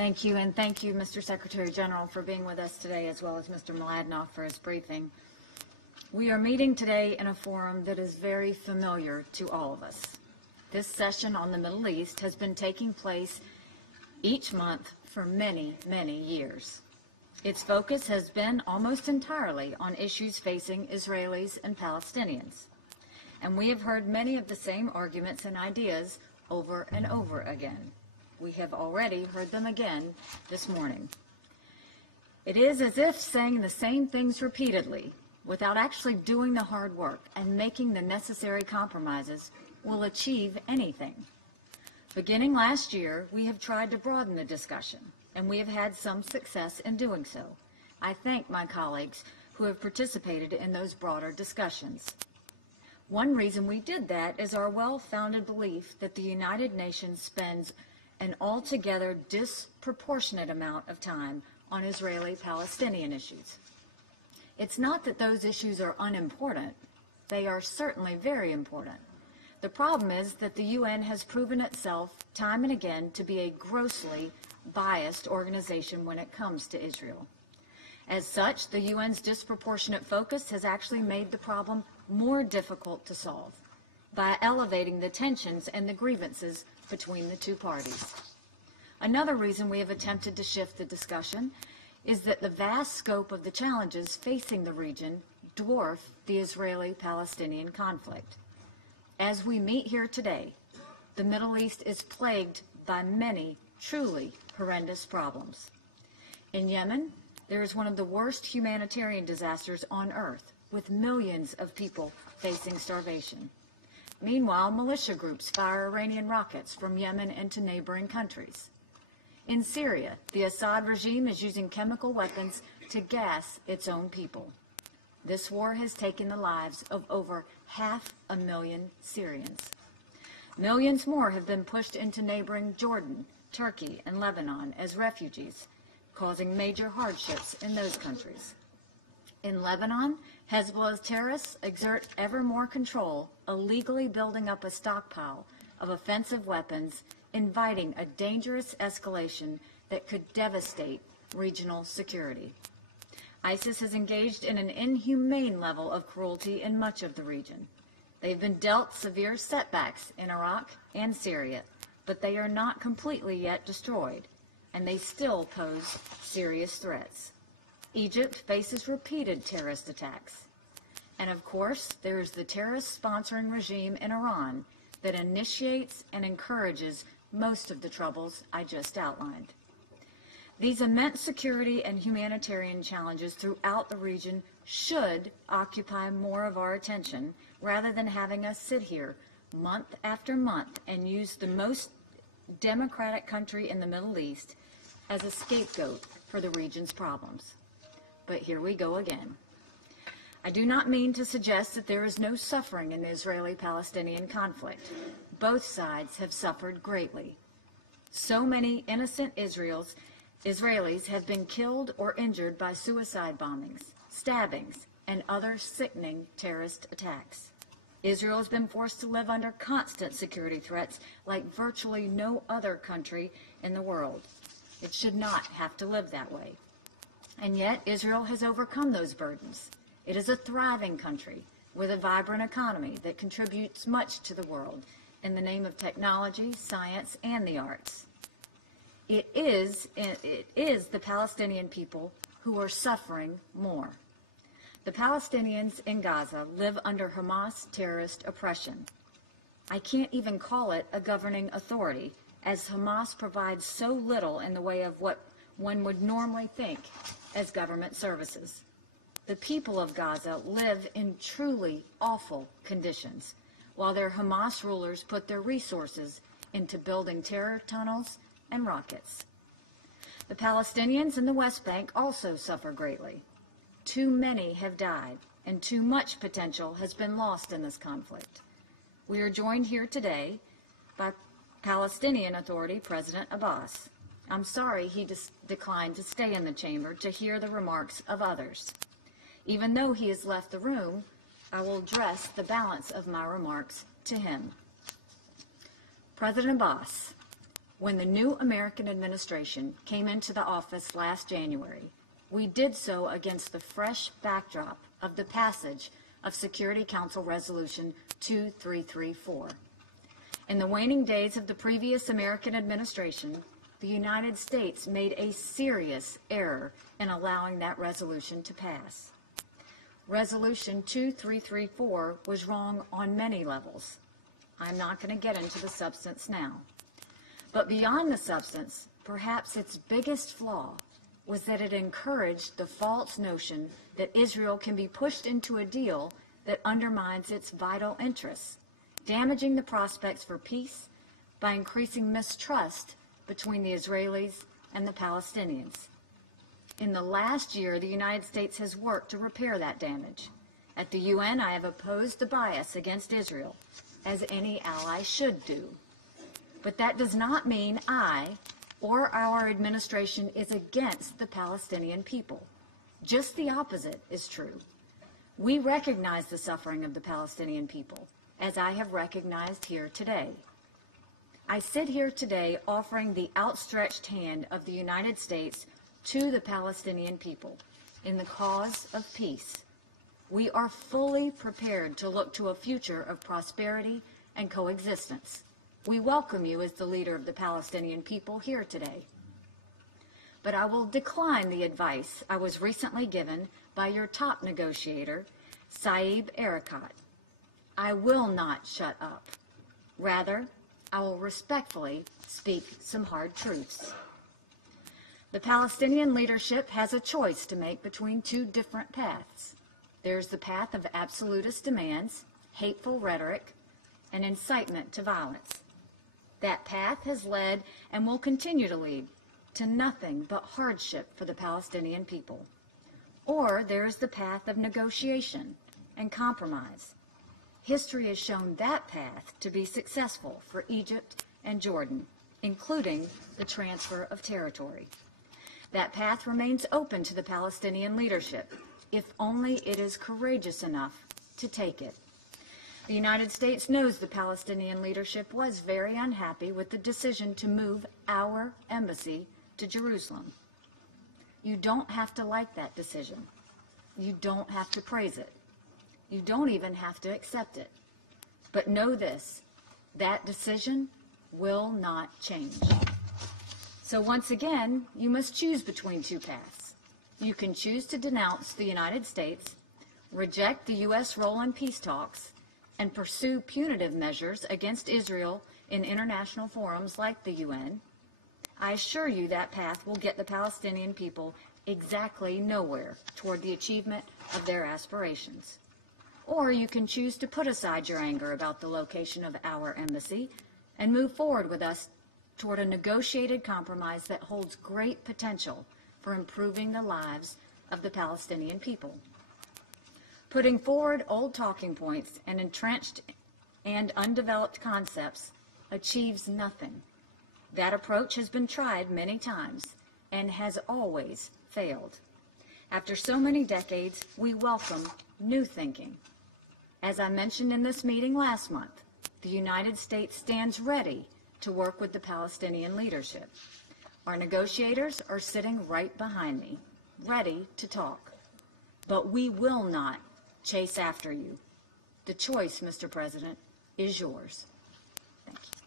Thank you, and thank you, Mr. Secretary General, for being with us today, as well as Mr. Mladenoff for his briefing. We are meeting today in a forum that is very familiar to all of us. This session on the Middle East has been taking place each month for many, many years. Its focus has been almost entirely on issues facing Israelis and Palestinians. And we have heard many of the same arguments and ideas over and over again. We have already heard them again this morning. It is as if saying the same things repeatedly, without actually doing the hard work and making the necessary compromises, will achieve anything. Beginning last year, we have tried to broaden the discussion, and we have had some success in doing so. I thank my colleagues who have participated in those broader discussions. One reason we did that is our well-founded belief that the United Nations spends an altogether disproportionate amount of time on Israeli-Palestinian issues. It's not that those issues are unimportant. They are certainly very important. The problem is that the UN has proven itself time and again to be a grossly biased organization when it comes to Israel. As such, the UN's disproportionate focus has actually made the problem more difficult to solve by elevating the tensions and the grievances between the two parties. Another reason we have attempted to shift the discussion is that the vast scope of the challenges facing the region dwarf the Israeli-Palestinian conflict. As we meet here today, the Middle East is plagued by many truly horrendous problems. In Yemen, there is one of the worst humanitarian disasters on earth, with millions of people facing starvation. Meanwhile, militia groups fire Iranian rockets from Yemen into neighboring countries. In Syria, the Assad regime is using chemical weapons to gas its own people. This war has taken the lives of over 500,000 Syrians. Millions more have been pushed into neighboring Jordan, Turkey, and Lebanon as refugees, causing major hardships in those countries. In Lebanon, Hezbollah's terrorists exert ever more control, illegally building up a stockpile of offensive weapons, inviting a dangerous escalation that could devastate regional security. ISIS has engaged in an inhumane level of cruelty in much of the region. They've been dealt severe setbacks in Iraq and Syria, but they are not completely yet destroyed, and they still pose serious threats. Egypt faces repeated terrorist attacks. And of course, there is the terrorist-sponsoring regime in Iran that initiates and encourages most of the troubles I just outlined. These immense security and humanitarian challenges throughout the region should occupy more of our attention rather than having us sit here month after month and use the most democratic country in the Middle East as a scapegoat for the region's problems. But here we go again. I do not mean to suggest that there is no suffering in the Israeli-Palestinian conflict. Both sides have suffered greatly. So many innocent Israelis have been killed or injured by suicide bombings, stabbings, and other sickening terrorist attacks. Israel has been forced to live under constant security threats like virtually no other country in the world. It should not have to live that way. And yet, Israel has overcome those burdens. It is a thriving country with a vibrant economy that contributes much to the world in the name of technology, science, and the arts. It is the Palestinian people who are suffering more. The Palestinians in Gaza live under Hamas terrorist oppression. I can't even call it a governing authority, as Hamas provides so little in the way of what one would normally think as government services. The people of Gaza live in truly awful conditions, while their Hamas rulers put their resources into building terror tunnels and rockets. The Palestinians in the West Bank also suffer greatly. Too many have died, and too much potential has been lost in this conflict. We are joined here today by Palestinian Authority President Abbas. I'm sorry he declined to stay in the chamber to hear the remarks of others. Even though he has left the room, I will address the balance of my remarks to him. President Abbas, When the new American administration came into the office last January, we did so against the fresh backdrop of the passage of Security Council Resolution 2334. In the waning days of the previous American administration, the United States made a serious error in allowing that resolution to pass. Resolution 2334 was wrong on many levels. I'm not going to get into the substance now. But beyond the substance, perhaps its biggest flaw was that it encouraged the false notion that Israel can be pushed into a deal that undermines its vital interests, damaging the prospects for peace by increasing mistrust between the Israelis and the Palestinians. In the last year, the United States has worked to repair that damage. At the UN, I have opposed the bias against Israel, as any ally should do. But that does not mean I or our administration is against the Palestinian people. Just the opposite is true. We recognize the suffering of the Palestinian people, as I have recognized here today. I sit here today offering the outstretched hand of the United States to the Palestinian people in the cause of peace. We are fully prepared to look to a future of prosperity and coexistence. We welcome you as the leader of the Palestinian people here today. But I will decline the advice I was recently given by your top negotiator, Saeb Erekat. I will not shut up. Rather, I will respectfully speak some hard truths. The Palestinian leadership has a choice to make between two different paths. There's the path of absolutist demands, hateful rhetoric, and incitement to violence. That path has led and will continue to lead to nothing but hardship for the Palestinian people. Or there is the path of negotiation and compromise. History has shown that path to be successful for Egypt and Jordan, including the transfer of territory. That path remains open to the Palestinian leadership, if only it is courageous enough to take it. The United States knows the Palestinian leadership was very unhappy with the decision to move our embassy to Jerusalem. You don't have to like that decision. You don't have to praise it. You don't even have to accept it. But know this, that decision will not change. So once again, you must choose between two paths. You can choose to denounce the United States, reject the U.S. role in peace talks, and pursue punitive measures against Israel in international forums like the UN. I assure you that path will get the Palestinian people exactly nowhere toward the achievement of their aspirations. Or you can choose to put aside your anger about the location of our embassy and move forward with us toward a negotiated compromise that holds great potential for improving the lives of the Palestinian people. Putting forward old talking points and entrenched and undeveloped concepts achieves nothing. That approach has been tried many times and has always failed. After so many decades, we welcome new thinking. As I mentioned in this meeting last month, the United States stands ready to work with the Palestinian leadership. Our negotiators are sitting right behind me, ready to talk. But we will not chase after you. The choice, Mr. President, is yours. Thank you.